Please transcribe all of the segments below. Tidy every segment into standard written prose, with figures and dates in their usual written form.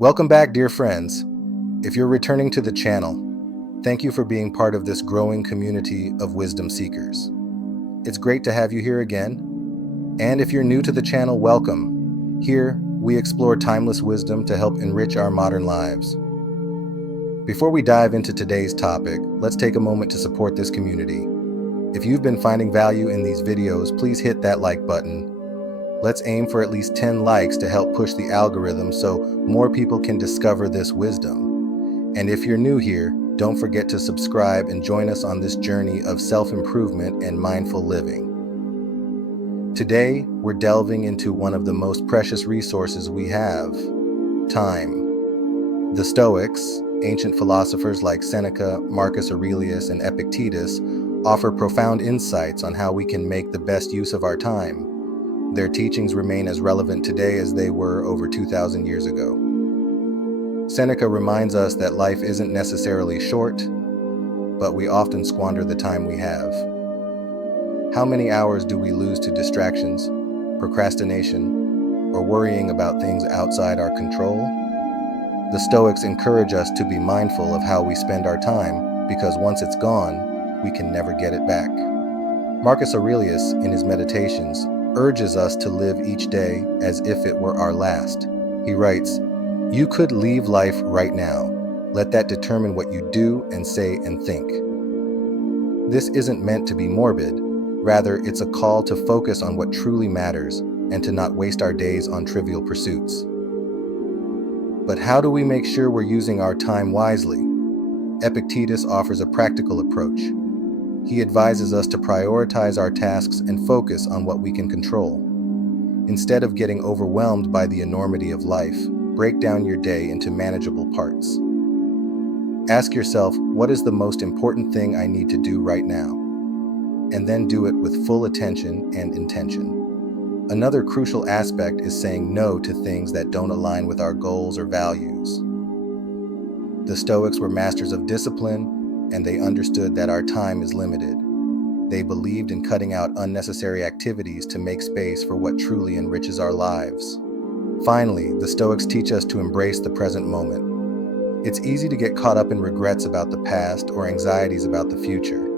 Welcome back, dear friends. If you're returning to the channel, thank you for being part of this growing community of wisdom seekers. It's great to have you here again. And if you're new to the channel, welcome. Here, we explore timeless wisdom to help enrich our modern lives. Before we dive into today's topic, let's take a moment to support this community. If you've been finding value in these videos, please hit that like button. Let's aim for at least 10 likes to help push the algorithm so more people can discover this wisdom. And if you're new here, don't forget to subscribe and join us on this journey of self-improvement and mindful living. Today, we're delving into one of the most precious resources we have: time. The Stoics, ancient philosophers like Seneca, Marcus Aurelius, and Epictetus, offer profound insights on how we can make the best use of our time. Their teachings remain as relevant today as they were over 2,000 years ago. Seneca reminds us that life isn't necessarily short, but we often squander the time we have. How many hours do we lose to distractions, procrastination, or worrying about things outside our control? The Stoics encourage us to be mindful of how we spend our time, because once it's gone, we can never get it back. Marcus Aurelius, in his Meditations, urges us to live each day as if it were our last. He writes, "You could leave life right now. Let that determine what you do and say and think." This isn't meant to be morbid. Rather, it's a call to focus on what truly matters and to not waste our days on trivial pursuits. But how do we make sure we're using our time wisely? Epictetus offers a practical approach. He advises us to prioritize our tasks and focus on what we can control. Instead of getting overwhelmed by the enormity of life, break down your day into manageable parts. Ask yourself, what is the most important thing I need to do right now? And then do it with full attention and intention. Another crucial aspect is saying no to things that don't align with our goals or values. The Stoics were masters of discipline, and they understood that our time is limited. They believed in cutting out unnecessary activities to make space for what truly enriches our lives. Finally, the Stoics teach us to embrace the present moment. It's easy to get caught up in regrets about the past or anxieties about the future.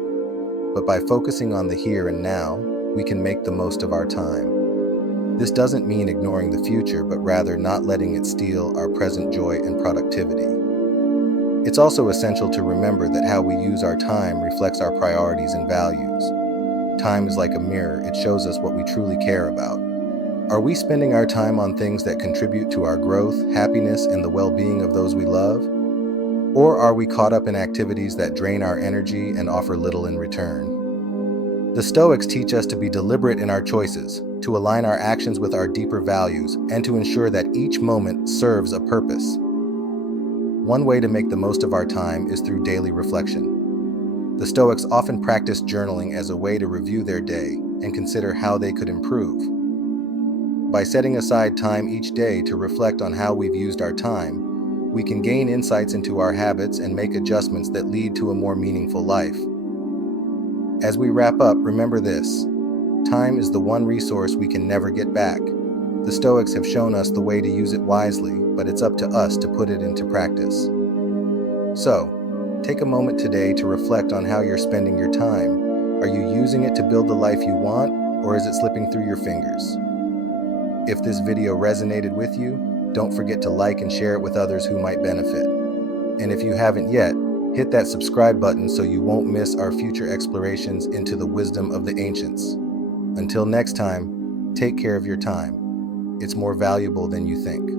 But by focusing on the here and now, we can make the most of our time. This doesn't mean ignoring the future, but rather not letting it steal our present joy and productivity. It's also essential to remember that how we use our time reflects our priorities and values. Time is like a mirror. It shows us what we truly care about. Are we spending our time on things that contribute to our growth, happiness, and the well-being of those we love? Or are we caught up in activities that drain our energy and offer little in return? The Stoics teach us to be deliberate in our choices, to align our actions with our deeper values, and to ensure that each moment serves a purpose. One way to make the most of our time is through daily reflection. The Stoics often practice journaling as a way to review their day and consider how they could improve. By setting aside time each day to reflect on how we've used our time, we can gain insights into our habits and make adjustments that lead to a more meaningful life. As we wrap up, remember this: time is the one resource we can never get back. The Stoics have shown us the way to use it wisely, but it's up to us to put it into practice. So, take a moment today to reflect on how you're spending your time. Are you using it to build the life you want, or is it slipping through your fingers? If this video resonated with you, don't forget to like and share it with others who might benefit. And if you haven't yet, hit that subscribe button so you won't miss our future explorations into the wisdom of the ancients. Until next time, take care of your time. It's more valuable than you think.